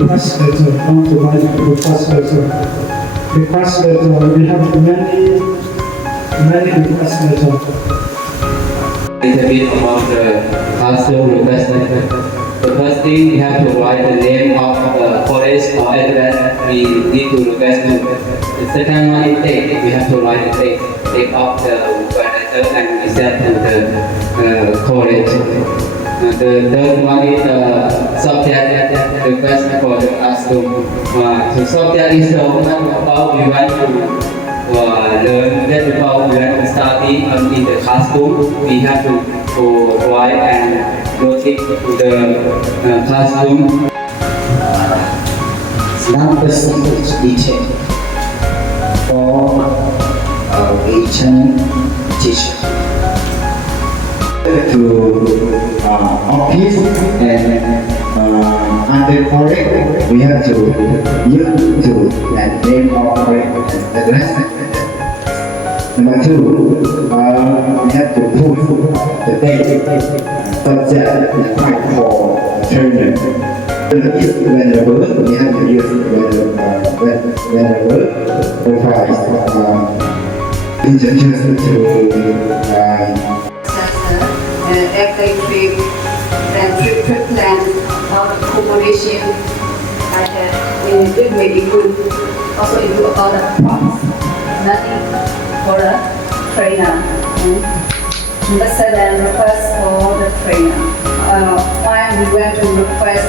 request letter, how to write a request letter. Request letter, we have many request letters. A little bit about the classroom request letter. The first thing, we have to write the name of the college or address we need to request to. The second one is date. We have to write the date of the request letter and we send to the college. The third one is the subject request for the classroom. The subject is the one about we want to learn that about we want to study in the classroom. We have to write and notice to the classroom. Now the English detail for Asian teacher. To office and under correct, we have to use to and name of correct address. Number 2, we have to put the date, subject, and type for training. If when the word, we have to use when the word provides introduction to active and trip plan or accommodation like in medical also include all the props nothing for a trainer and request for the trainer why we went to request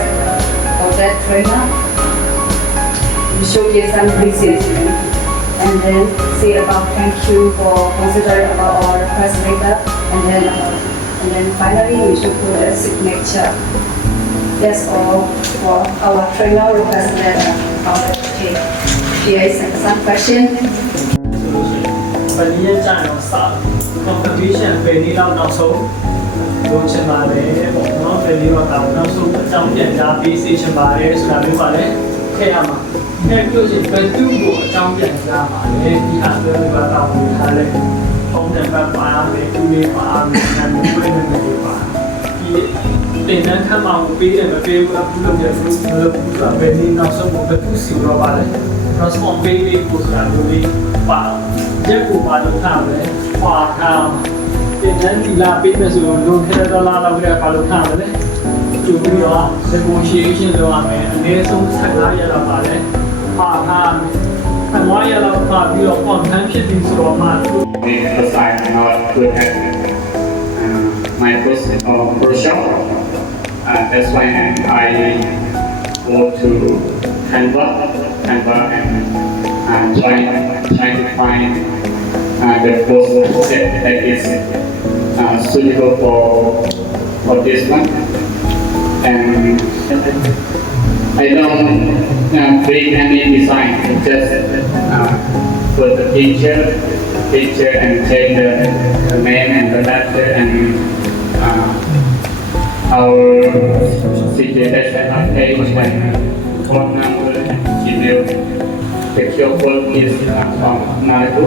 for that trainer we should give some reason and then say about thank you for considering about our request later and then finally we should put a signature. That's all for our trainer request letter. Okay. Here is some question. วันนี้อาจารย์เราสอน competition เป็นที่เราနောက်ဆုံးလုပ်ချင်ပါတယ်ပေါ့နော်เป็นที่เราနောက်ဆုံးအကြောင်းပြန်ကြားပေးစီချင်ပါတယ်ဆိုတာမျိုးပါလေခဲ့ရမှာအဲ့လိုချင်းဘယ်သူ့ကိုအကြောင်းပြန်ကြားပါလဲဒီအားလုံးကတောင်းထားလဲပုံစံပါပါတယ်သူတွေပါနာမည်တွေနဲ့တွေပါဒီတင်တဲ့ခါမှာပေးတယ်မပေးဘူးအခုလုပ်ရဘူးမလုပ်ဘူးဆိုတော့ဘယ်နည်းနောက်ဆုံးဘယ်သူစီရောပါလဲ response ပေးပြီးပို့ဆိုတာမျိုးလေးပါရက်ကိုပါလို့ထားတယ်ခွာထားတင်တဲ့ဒီလာပေးမယ်ဆိုတော့လုံးခဲ$လောက်ပြပါလို့ထားတယ်ကျူပြီးတော့ negotiation လုပ်ရမယ်အနည်းဆုံး15ရက်လောက်ပါလဲခွာထား15ရက်လောက်ပါပြီးတော့ content ဖြစ်ပြီးဆိုတော့မှ Because I'm not good at my workshop. That's why I go to Canva and try to find the post that is suitable for this one. And I don't create any design, just put the picture and take the name and the letter and our situation page and phone number and email. Picture code is from Naraku.